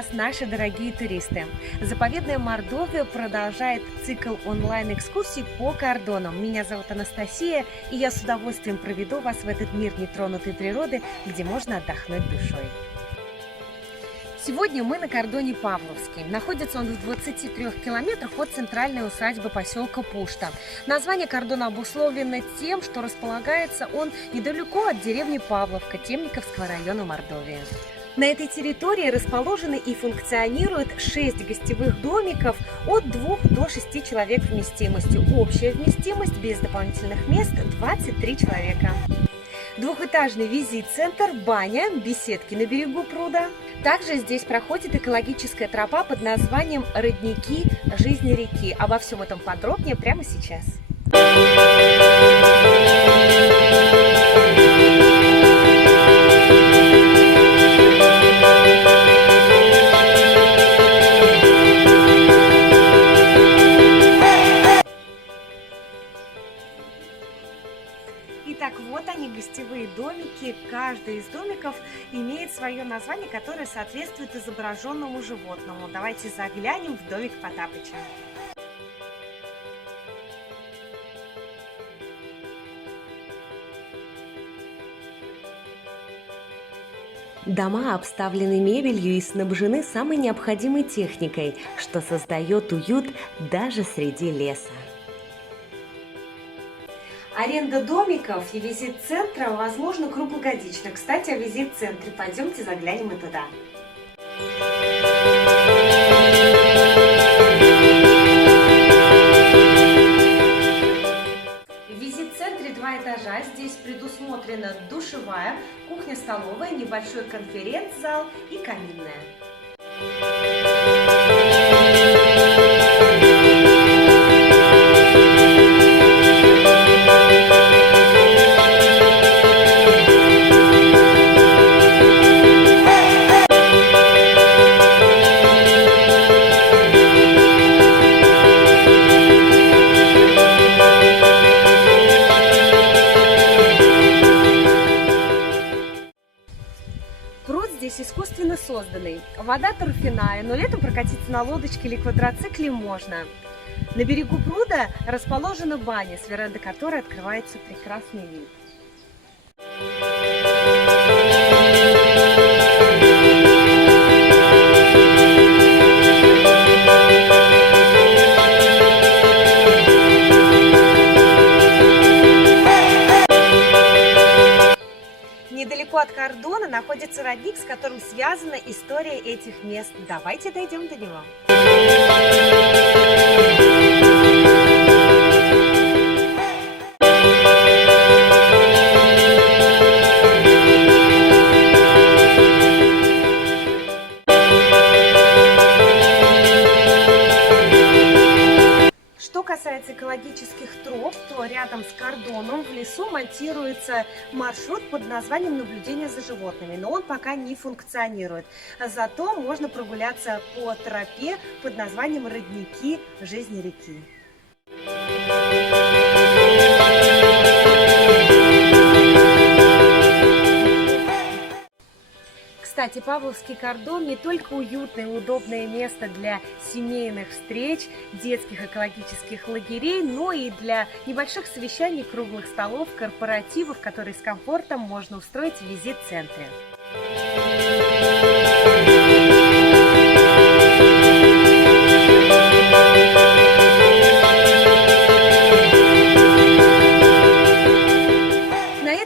вас, наши дорогие туристы! Заповедная Мордовия продолжает цикл онлайн-экскурсий по кордонам. Меня зовут Анастасия, и я с удовольствием проведу вас в этот мир нетронутой природы, где можно отдохнуть душой. Сегодня мы на кордоне Павловский. Находится он в 23 километрах от центральной усадьбы поселка Пушта. Название кордона обусловлено тем, что располагается он недалеко от деревни Павловка Темниковского района Мордовии. На этой территории расположены и функционируют 6 гостевых домиков от 2 до 6 человек вместимостью. Общая вместимость без дополнительных мест 23 человека. Двухэтажный визит-центр, баня, беседки на берегу пруда. Также здесь проходит экологическая тропа под названием «Родники жизни реки». Обо всем этом подробнее прямо сейчас. Итак, вот они, гостевые домики. Каждый из домиков имеет свое название, которое соответствует изображенному животному. Давайте заглянем в домик Потапыча. Дома обставлены мебелью и снабжены самой необходимой техникой, что создает уют даже среди леса. Аренда домиков и визит-центра возможна круглогодично. Кстати, о визит-центре. Пойдемте заглянем и туда. В визит-центре 2 этажа. Здесь предусмотрена душевая, кухня-столовая, небольшой конференц-зал и каминная. Пруд здесь искусственно созданный. Вода торфяная, но летом прокатиться на лодочке или квадроцикле можно. На берегу пруда расположена баня, с веранды которой открывается прекрасный вид. Недалеко от кордона находится родник, с которым связана история этих мест. Давайте дойдем до него. Что касается экологических троп, то рядом с кордоном в лесу монтируется маршрут под названием «Наблюдение за животными», но он пока не функционирует. Зато можно прогуляться по тропе под названием «Родники жизни реки». Кстати, Павловский кордон не только уютное и удобное место для семейных встреч, детских экологических лагерей, но и для небольших совещаний, круглых столов, корпоративов, которые с комфортом можно устроить в визит-центре.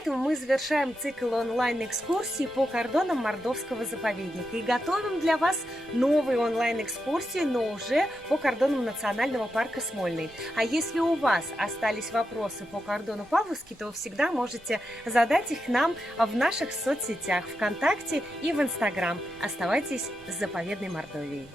Мы завершаем цикл онлайн-экскурсий по кордонам Мордовского заповедника и готовим для вас новые онлайн-экскурсии, но уже по кордонам Национального парка Смольный. А если у вас остались вопросы по кордону Павловский, то вы всегда можете задать их нам в наших соцсетях, ВКонтакте и в Инстаграм. Оставайтесь с заповедной Мордовией.